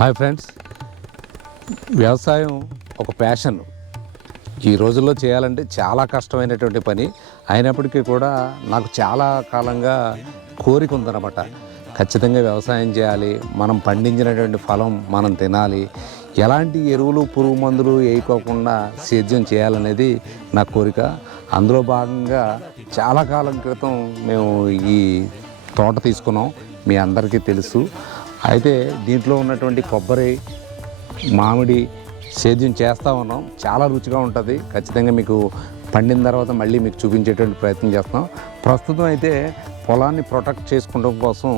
Hi friends. వ్యవసాయం ఒక passion ఈ రోజుల్లో చేయాలంటే చాలా కష్టమైనటువంటి పని. అయినప్పటికీ కూడా నాకు చాలా కాలంగా కోరిక ఉందన్నమాట. ఖచ్చితంగా వ్యవసాయం చేయాలి. మనం పండించినటువంటి ఫలం మనం తినాలి. ఎలాంటి ఎరువులు పురుగు మందులు వేయకోకుండా సేద్యం చేయాలనేది నా కోరిక. అందులో భాగంగా చాలా కాలం క్రితం మేము ఈ తోట తీసుకున్నాం. మీ అందరికీ తెలుసు. అయితే దీంట్లో ఉన్నటువంటి కొబ్బరి మామిడి సేద్యం చేస్తూ ఉన్నాం. చాలా రుచిగా ఉంటుంది. ఖచ్చితంగా మీకు పండిన తర్వాత మళ్ళీ మీకు చూపించేటువంటి ప్రయత్నం చేస్తాం ప్రస్తుతం అయితే పొలాన్ని ప్రొటెక్ట్ చేసుకోవడం కోసం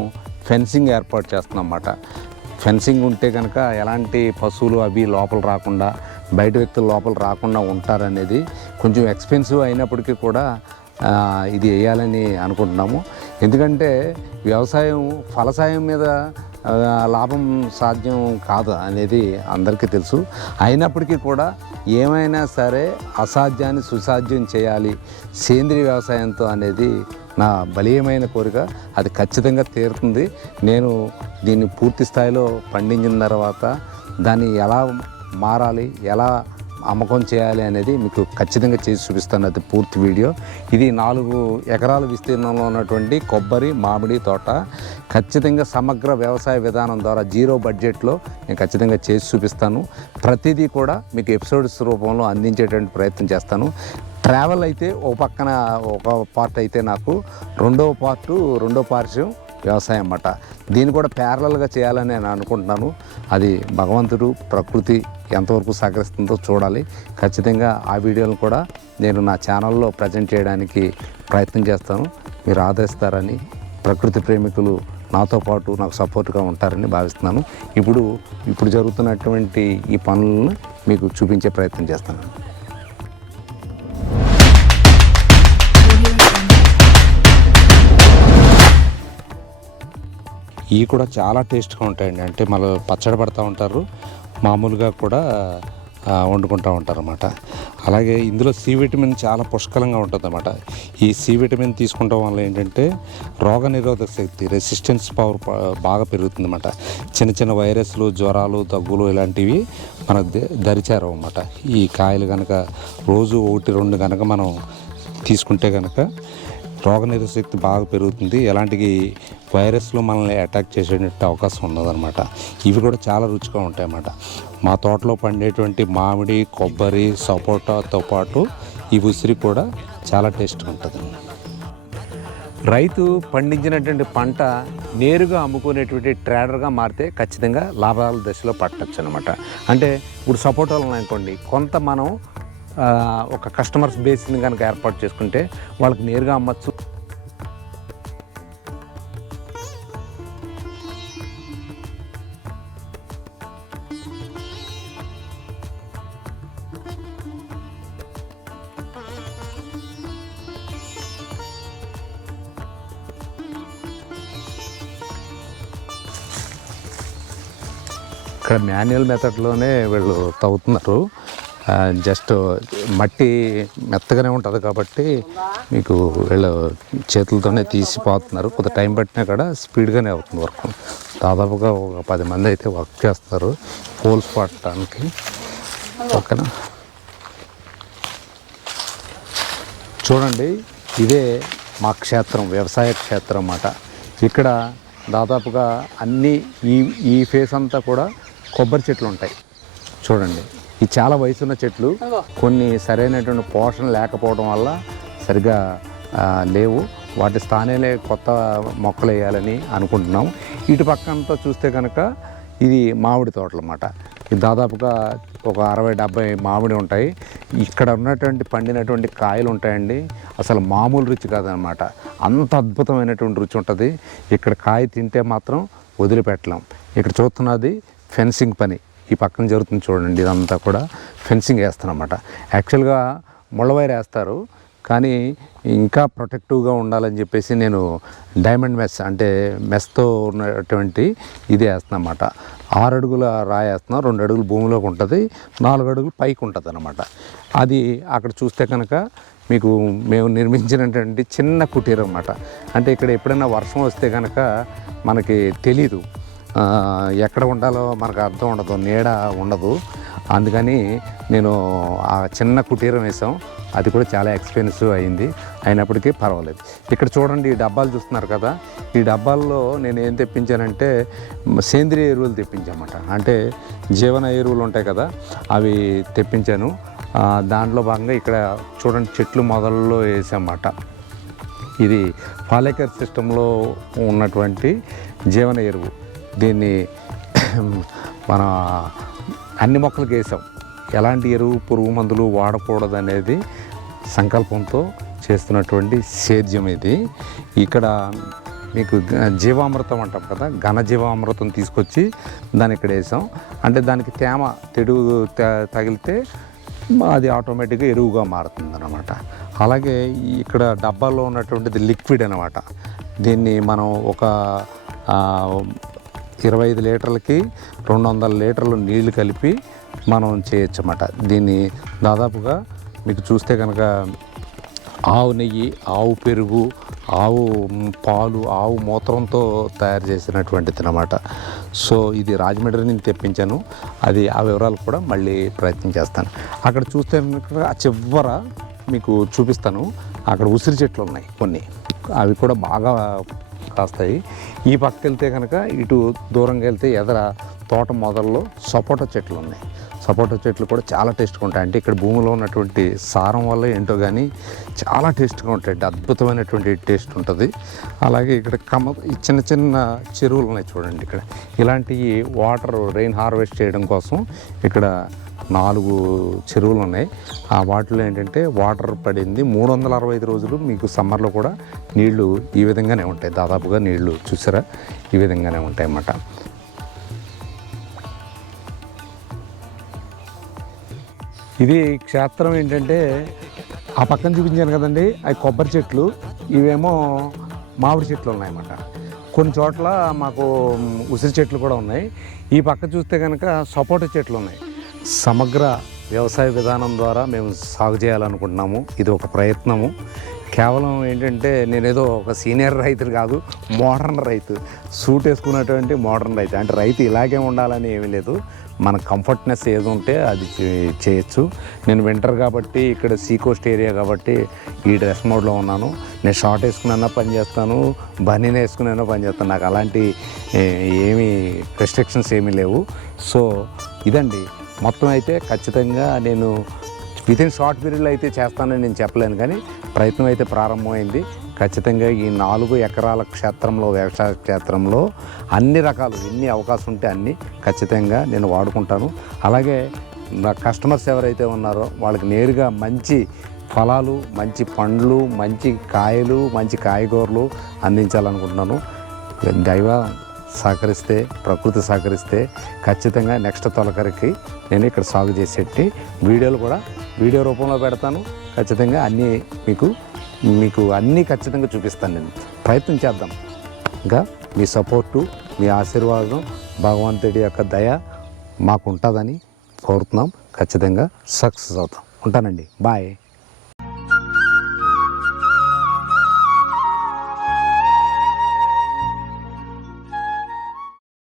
ఫెన్సింగ్ ఏర్పాటు చేస్తున్నాం అన్నమాట. ఫెన్సింగ్ ఉంటే కనుక ఎలాంటి పశువులు అవి లోపల రాకుండా బయట వ్యక్తులు లోపల రాకుండా ఉంటారనేది కొంచెం ఎక్స్పెన్సివ్ అయినప్పటికీ కూడా ఇది వేయాలని అనుకుంటున్నాము. ఎందుకంటే వ్యవసాయం ఫలసాయం మీద లాభం సాధ్యం కాదు అనేది అందరికీ తెలుసు. అయినప్పటికీ కూడా ఏమైనా సరే అసాధ్యాన్ని సుసాధ్యం చేయాలి. సేంద్రీయ వ్యవసాయంతో అనేది నా బలీయమైన కోరిక. అది ఖచ్చితంగా తీరుతుంది. నేను దీన్ని పూర్తి స్థాయిలో పండించిన తర్వాత దాన్ని ఎలా మారాలి ఎలా అమ్మకం చేయాలి అనేది మీకు ఖచ్చితంగా చేసి చూపిస్తాను. అది పూర్తి వీడియో. ఇది నాలుగు ఎకరాల విస్తీర్ణంలో ఉన్నటువంటి కొబ్బరి మామిడి తోట. ఖచ్చితంగా సమగ్ర వ్యవసాయ విధానం ద్వారా జీరో బడ్జెట్లో నేను ఖచ్చితంగా చేసి చూపిస్తాను. ప్రతిదీ కూడా మీకు ఎపిసోడ్స్ రూపంలో అందించేటువంటి ప్రయత్నం చేస్తాను. ట్రావెల్ అయితే ఒక పక్కన ఒక పార్ట్ అయితే నాకు. రెండవ పార్టు రెండో పార్శ్వం వ్యవసాయం అన్నమాట. దీన్ని కూడా ప్యారలల్గా చేయాలని నేను అనుకుంటున్నాను. అది భగవంతుడు ప్రకృతి ఎంతవరకు సహకరిస్తుందో చూడాలి. ఖచ్చితంగా ఆ వీడియోలను కూడా నేను నా ఛానల్లో ప్రజెంట్ చేయడానికి ప్రయత్నం చేస్తాను. మీరు ఆదరిస్తారని ప్రకృతి ప్రేమికులు నాతో పాటు నాకు సపోర్ట్గా ఉంటారని భావిస్తున్నాను. ఇప్పుడు ఇప్పుడు జరుగుతున్నటువంటి ఈ పనులను మీకు చూపించే ప్రయత్నం చేస్తాను. ఇవి కూడా చాలా టేస్ట్గా ఉంటాయండి. అంటే మళ్ళీ పచ్చడి పడుతూ ఉంటారు. మామూలుగా కూడా వండుకుంటూ ఉంటారు అన్నమాట అలాగే ఇందులో సి విటమిన్ చాలా పుష్కలంగా ఉంటుంది అన్నమాట ఈ సి విటమిన్ తీసుకోవడం వల్ల ఏంటంటే రోగ నిరోధక శక్తి రెసిస్టెన్స్ పవర్ బాగా పెరుగుతుంది అన్నమాట చిన్న చిన్న వైరస్లు జ్వరాలు దగ్గులు ఇలాంటివి మన దరిచారు అన్నమాట ఈ కాయలు కనుక రోజు ఒకటి రెండు కనుక మనం తీసుకుంటే కనుక రోగనిరోధక శక్తి బాగా పెరుగుతుంది. ఎలాంటి వైరస్లు మనల్ని అటాక్ చేసేటువంటి అవకాశం ఉండదన్నమాట ఇవి కూడా చాలా రుచిగా ఉంటాయి అన్నమాట మా తోటలో పండేటువంటి మామిడి కొబ్బరి సపోటాతో పాటు ఈ ఉసిరి కూడా చాలా టేస్ట్గా ఉంటుంది. రైతు పండించినటువంటి పంట నేరుగా అమ్ముకునేటువంటి ట్రేడర్గా మారితే ఖచ్చితంగా లాభాల దశలో పట్టచ్చు అనమాట అంటే ఇప్పుడు సపోటాలు ఉన్నాయనుకోండి కొంత మనం ఒక కస్టమర్స్ బేస్ని కనుక ఏర్పాటు చేసుకుంటే వాళ్ళకి నేరుగా అమ్మచ్చు. ఇక్కడ మాన్యువల్ మెథడ్లోనే వీళ్ళు తవ్వుతున్నారు. జస్ట్ మట్టి మెత్తగానే ఉంటుంది కాబట్టి మీకు వీళ్ళు చేతులతోనే తీసిపోతున్నారు. కొంత టైం పట్టినా కూడా స్పీడ్గానే అవుతుంది వర్క్. దాదాపుగా ఒక పది మంది అయితే వర్క్ చేస్తారు. పోల్స్ పట్టడానికి ఓకేనా? చూడండి ఇదే మా క్షేత్రం వ్యవసాయ క్షేత్రం అన్నమాట. ఇక్కడ దాదాపుగా అన్నీ ఈ ఈ ఫేస్ అంతా కూడా కొబ్బరి చెట్లు ఉంటాయి. చూడండి. ఈ చాలా వయసున్న చెట్లు కొన్ని సరైనటువంటి పోషణ లేకపోవడం వల్ల సరిగా లేవు. వాటి స్థానాలే కొత్త మొక్కలు వేయాలని అనుకుంటున్నాం. ఇటు పక్కంతా చూస్తే కనుక ఇది మామిడి తోటలు అన్నమాట ఇది దాదాపుగా ఒక అరవై డెబ్బై మామిడి ఉంటాయి. ఇక్కడ ఉన్నటువంటి పండినటువంటి కాయలు ఉంటాయండి. అసలు మామూలు రుచి కాదనమాట అంత అద్భుతమైనటువంటి రుచి ఉంటుంది. ఇక్కడ కాయ తింటే మాత్రం వదిలిపెట్టలేం. ఇక్కడ చూస్తున్నది ఫెన్సింగ్ పని. ఈ పక్కన జరుగుతుంది చూడండి ఇదంతా కూడా ఫెన్సింగ్ వేస్తారనమాట యాక్చువల్గా ముళ్ళవైర్ వేస్తారు కానీ ఇంకా ప్రొటెక్టివ్గా ఉండాలని చెప్పేసి నేను డైమండ్ మెస్ అంటే మెస్తో ఉన్నటువంటి ఇది వేస్తున్నమాట ఆరు అడుగుల రాయి వేస్తున్నాం రెండు అడుగులు భూమిలోకి ఉంటుంది నాలుగు అడుగులు పైకి ఉంటుంది అనమాట అది అక్కడ చూస్తే కనుక మీకు మేము నిర్మించినటువంటి చిన్న కుటీరం అనమాట అంటే ఇక్కడ ఎప్పుడైనా వర్షం వస్తే కనుక మనకి తెలీదు. ఎక్కడ ఉండాలో మనకు అర్థం ఉండదు నీడ ఉండదు. అందుకని నేను ఆ చిన్న కుటీరం వేసాం అది కూడా చాలా ఎక్స్పెన్సివ్ అయింది. అయినప్పటికీ పర్వాలేదు. ఇక్కడ చూడండి ఈ డబ్బాలు చూస్తున్నారు కదా. ఈ డబ్బాల్లో నేను ఏం తెప్పించానంటే సేంద్రియ ఎరువులు తెప్పించామన్నమాట అంటే జీవన ఎరువులు ఉంటాయి కదా అవి తెప్పించాను. దాంట్లో భాగంగా ఇక్కడ చూడండి చెట్లు మొదల్లో వేసామాట ఇది పాలేకర్ సిస్టంలో ఉన్నటువంటి జీవన ఎరువు. దీన్ని మన అన్ని మొక్కలకు వేసాం. ఎలాంటి ఎరువు పురుగు మందులు వాడకూడదు అనేది సంకల్పంతో చేస్తున్నటువంటి సేద్యం ఇది. ఇక్కడ మీకు జీవామృతం అంటాం కదా ఘన జీవామృతం తీసుకొచ్చి దాన్ని ఇక్కడ వేసాం. అంటే దానికి తేమ తెడు త- తగిలితే అది ఆటోమేటిక్గా ఎరువుగా మారుతుంది అనమాట అలాగే ఇక్కడ డబ్బాలో ఉన్నటువంటిది లిక్విడ్ అనమాట దీన్ని మనం ఒక ఇరవై ఐదు లీటర్లకి రెండు వందల లీటర్లు నీళ్ళు కలిపి మనం చేయొచ్చన్నమాట. దీన్ని దాదాపుగా మీకు చూస్తే కనుక ఆవు నెయ్యి ఆవు పెరుగు ఆవు పాలు ఆవు మూత్రంతో తయారు చేసినటువంటిది అనమాట సో ఇది రాజమండ్రి నుంచి తెప్పించాను. అది ఆ వివరాలు కూడా మళ్ళీ ప్రయత్నం చేస్తాను. అక్కడ చూస్తే ఆ చివర మీకు చూపిస్తాను. అక్కడ ఉసిరి చెట్లు ఉన్నాయి కొన్ని. అవి కూడా బాగా కాస్తాయి. ఈ పక్కకి వెళ్తే కనుక ఇటు దూరంగా వెళ్తే ఎదర తోట మొదల్లో సపోటా చెట్లు ఉన్నాయి. సపోటా చెట్లు కూడా చాలా టేస్ట్గా ఉంటాయి. అంటే ఇక్కడ భూమిలో ఉన్నటువంటి సారం వల్ల ఏంటో కానీ చాలా టేస్ట్గా ఉంటాయి. అద్భుతమైనటువంటి టేస్ట్ ఉంటుంది. అలాగే ఇక్కడ కమ చిన్న చిన్న చెరువులు ఉన్నాయి చూడండి ఇక్కడ. ఇలాంటి వాటర్ రెయిన్ హార్వెస్ట్ చేయడం కోసం ఇక్కడ నాలుగు చెరువులు ఉన్నాయి. ఆ వాటిలో ఏంటంటే వాటర్ పడింది. మూడు వందల అరవై ఐదు రోజులు మీకు సమ్మర్లో కూడా నీళ్ళు ఈ విధంగానే ఉంటాయి. దాదాపుగా నీళ్ళు చూసారా? ఈ విధంగానే ఉంటాయి అన్నమాట ఇది క్షేత్రం ఏంటంటే ఆ పక్కన చూపించాను కదండి. అవి కొబ్బరి చెట్లు. ఇవేమో మామిడి చెట్లు ఉన్నాయన్నమాట. కొన్ని చోట్ల మాకు ఉసిరి చెట్లు కూడా ఉన్నాయి. ఈ పక్క చూస్తే కనుక సపోటా చెట్లు ఉన్నాయి. సమగ్ర వ్యవసాయ విధానం ద్వారా మేము సాగు చేయాలనుకుంటున్నాము. ఇది ఒక ప్రయత్నము. కేవలం ఏంటంటే నేనేదో ఒక సీనియర్ రైతు కాదు మోడర్న్ రైతు. సూట్ వేసుకున్నటువంటి మోడర్న్ రైతు. అంటే రైతు ఇలాగే ఉండాలని ఏమీ లేదు. మన కంఫర్ట్నెస్ ఏది ఉంటే అది చేయొచ్చు. నేను వింటర్ కాబట్టి ఇక్కడ సీ కోస్ట్ ఏరియా కాబట్టి ఈ డ్రెస్ మోడ్లో ఉన్నాను. నేను షార్ట్ వేసుకున్నా పని చేస్తాను బనీన్ వేసుకున్నా పని చేస్తాను. నాకు అలాంటి ఏమీ రెస్ట్రిక్షన్స్ ఏమీ లేవు. సో ఇదండి. మొత్తం అయితే ఖచ్చితంగా నేను వితిన్ షార్ట్ పీరియడ్లో అయితే చేస్తానని నేను చెప్పలేను కానీ ప్రయత్నం అయితే ప్రారంభమైంది. ఖచ్చితంగా ఈ నాలుగు ఎకరాల క్షేత్రంలో వ్యవసాయ క్షేత్రంలో అన్ని రకాలు ఎన్ని అవకాశం ఉంటే అన్నీ ఖచ్చితంగా నేను వాడుకుంటాను. అలాగే నా కస్టమర్స్ ఎవరైతే ఉన్నారో వాళ్ళకి నేరుగా మంచి ఫలాలు మంచి పండ్లు మంచి కాయలు మంచి కాయగూరలు అందించాలనుకుంటున్నాను. దైవ సహకరిస్తే ప్రకృతి సహకరిస్తే ఖచ్చితంగా నెక్స్ట్ తొలకరికి నేను ఇక్కడ సాగు చేసేటి వీడియోలు కూడా వీడియో రూపంలో పెడతాను. ఖచ్చితంగా అన్నీ మీకు మీకు అన్నీ ఖచ్చితంగా చూపిస్తాను నేను. ప్రయత్నం చేద్దాం. ఇంకా మీ సపోర్టు మీ ఆశీర్వాదం భగవంతుడి యొక్క దయ మాకు ఉంటుందని కోరుతున్నాం. ఖచ్చితంగా సక్సెస్ అవుతాం. ఉంటానండి. బాయ్.